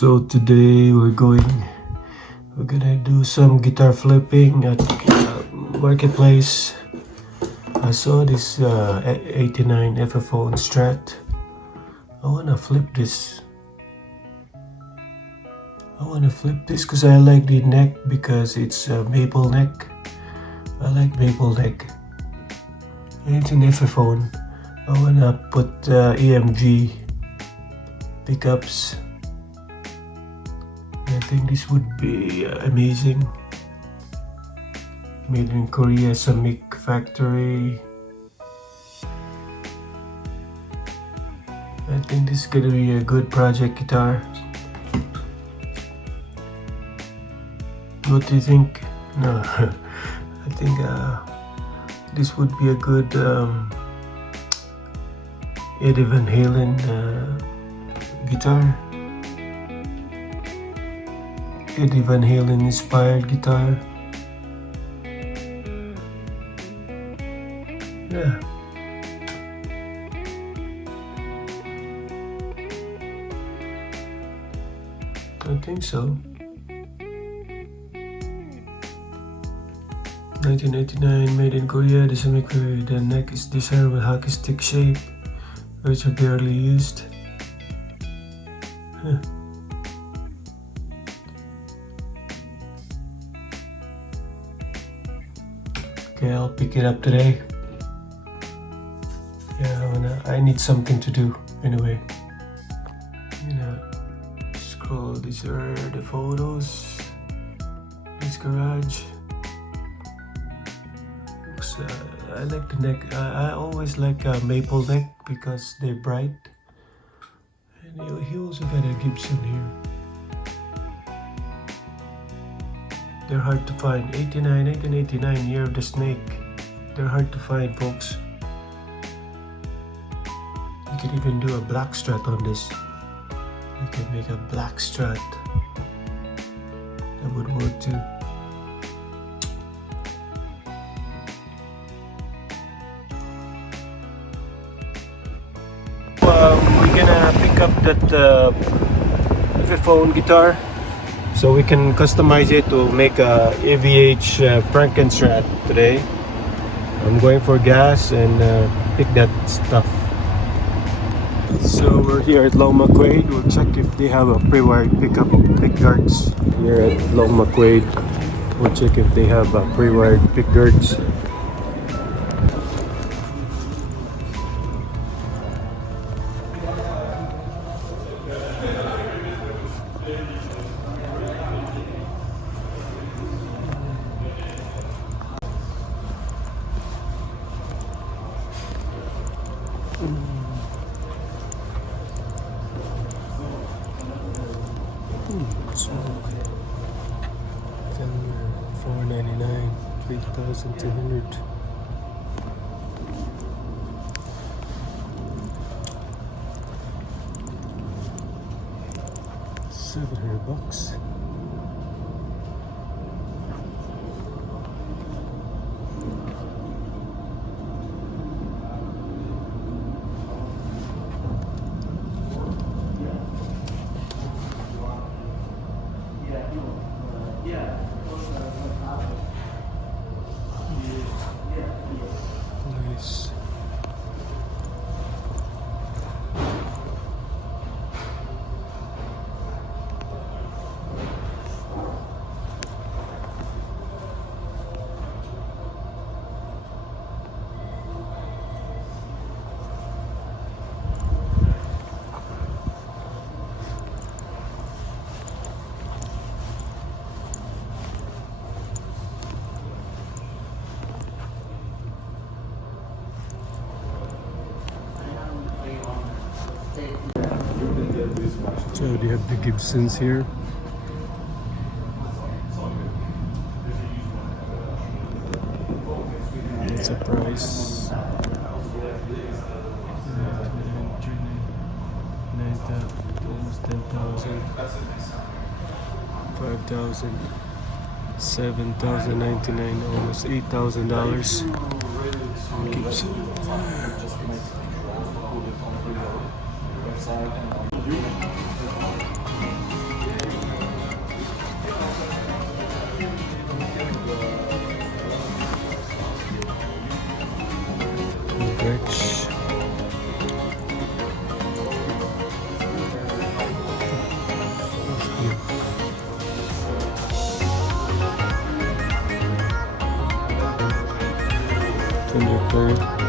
So today we're gonna do some guitar flipping at marketplace. I saw this 89 Epiphone Strat. I wanna flip this. Because I like the neck because it's a maple neck. I like maple neck. It's an Epiphone. I wanna put EMG pickups. I think this would be amazing. Made in Korea, Samik factory. I think this is gonna be a good project guitar. What do you think? No, I think this would be a good Eddie Van Halen guitar. Eddie Van Halen inspired guitar. Yeah. I think so. 1999, made in Korea. The neck is designed with hockey stick shape, which are barely used. Huh. Okay, I'll pick it up today. Yeah, I need something to do anyway. Scroll. These are the photos. This garage. Looks. I like the neck. I always like maple neck because they're bright. And he also got a Gibson here. They're hard to find. 1989, year of the snake. They're hard to find, folks. You can even do a black Strat on this. You can make a black Strat. That would work too. We're gonna pick up that Epiphone guitar, so we can customize it to make a AVH Frankenstrat today. I'm going for gas and pick that stuff. So we're here at Long McQuaid. We'll check if they have a pre-wired pick guards. Here at Long McQuaid, we'll check if they have a pre-wired pick guards. Smoke. $499, 3,200. $700. Nice. So they have the Gibsons here. It's a price. 9,000, almost 10,000. 5,000. 7,099, almost $8,000. Gibson. Epiphone.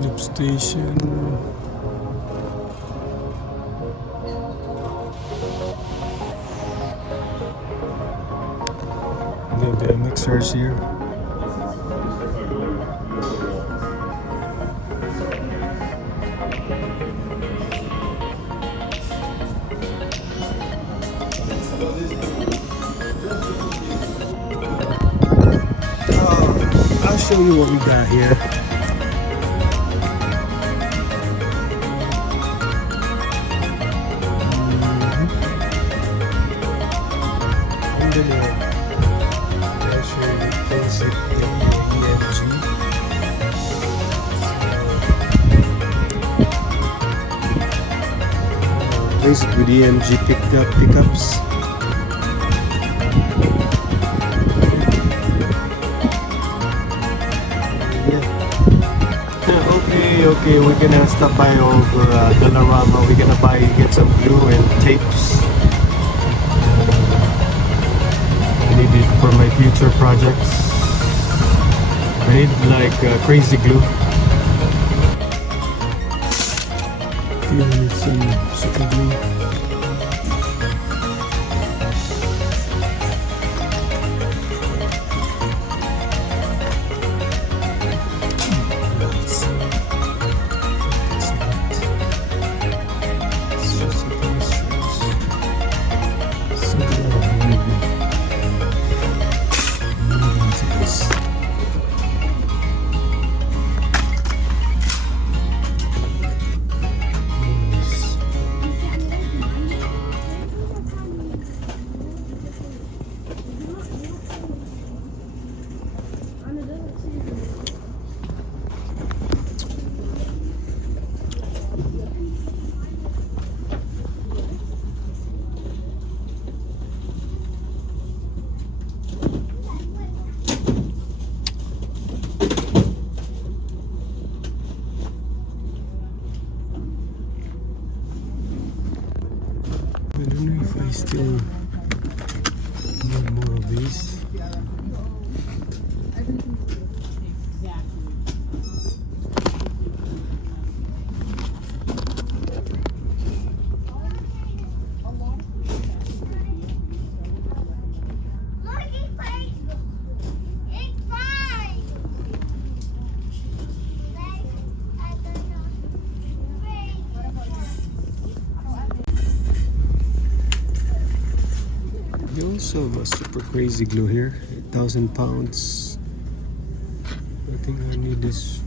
Loop station. The mixers here. I'll show you what we got here. Place it with EMG pickups. Okay, we're gonna stop by over Dollarama. We're gonna get some glue and tapes. I need it for my future projects. I need like crazy glue. You need some super glue. I don't know if I still need more of these. They also have a super crazy glue here, 1,000 pounds. I think I need this.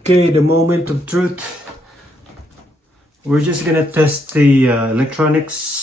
Okay, the moment of truth. We're just gonna test the electronics.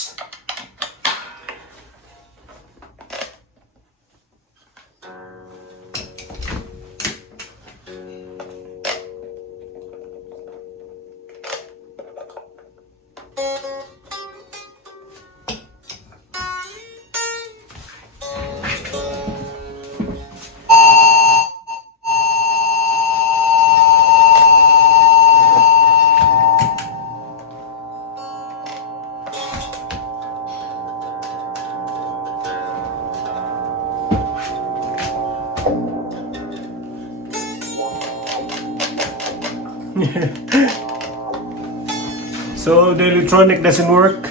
So the electronic doesn't work.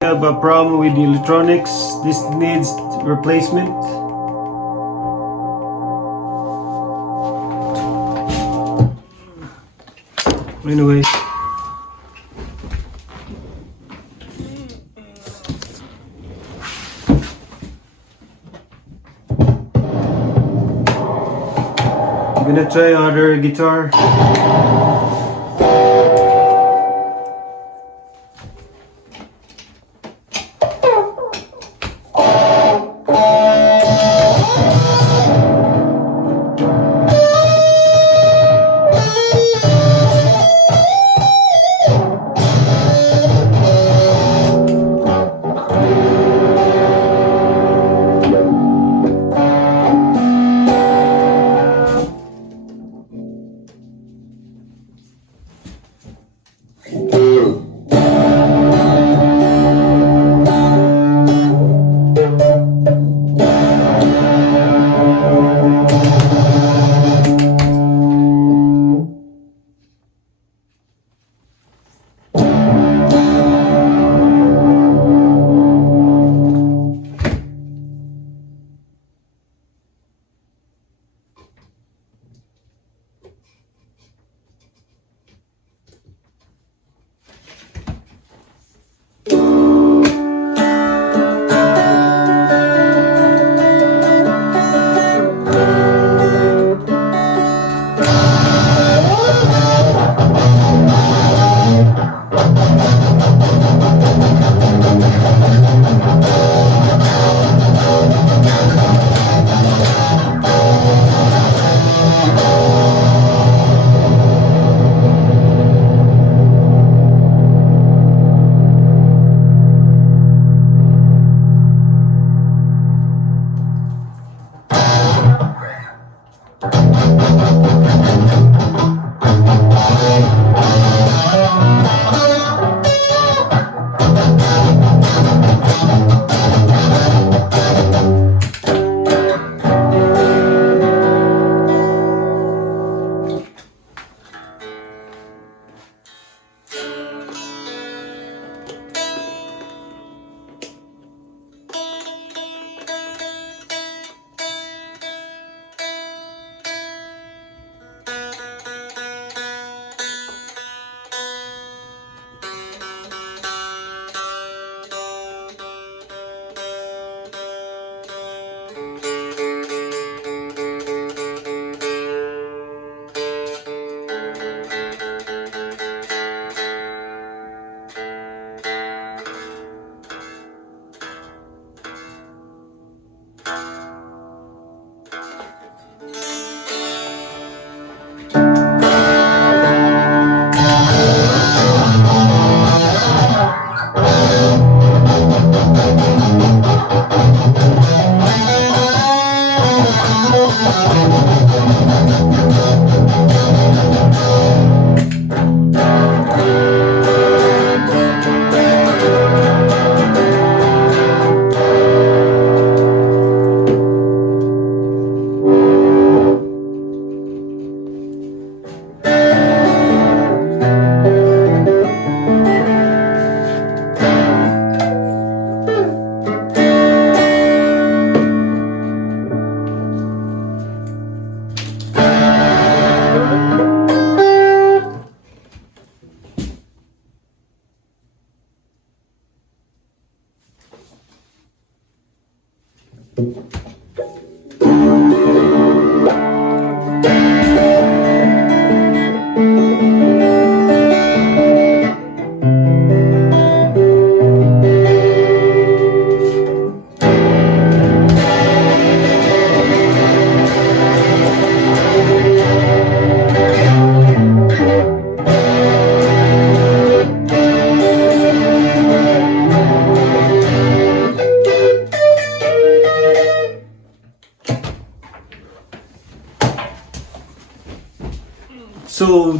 I have a problem with the electronics. This needs replacement. Anyway, I'm gonna try other guitar.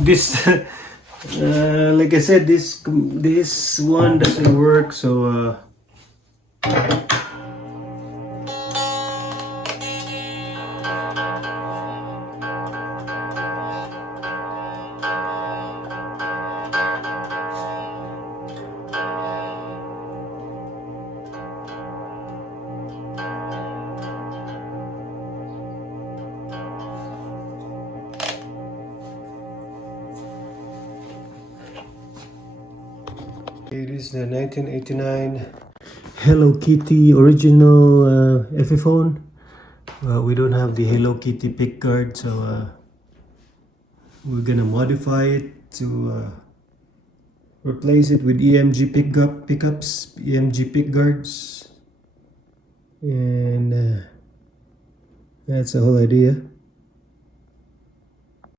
this like I said, this one doesn't work, so it is the 1989 Hello Kitty original Epiphone. We don't have the Hello Kitty pickguard, so we're gonna modify it to replace it with EMG pickups, EMG pickguards, and that's the whole idea.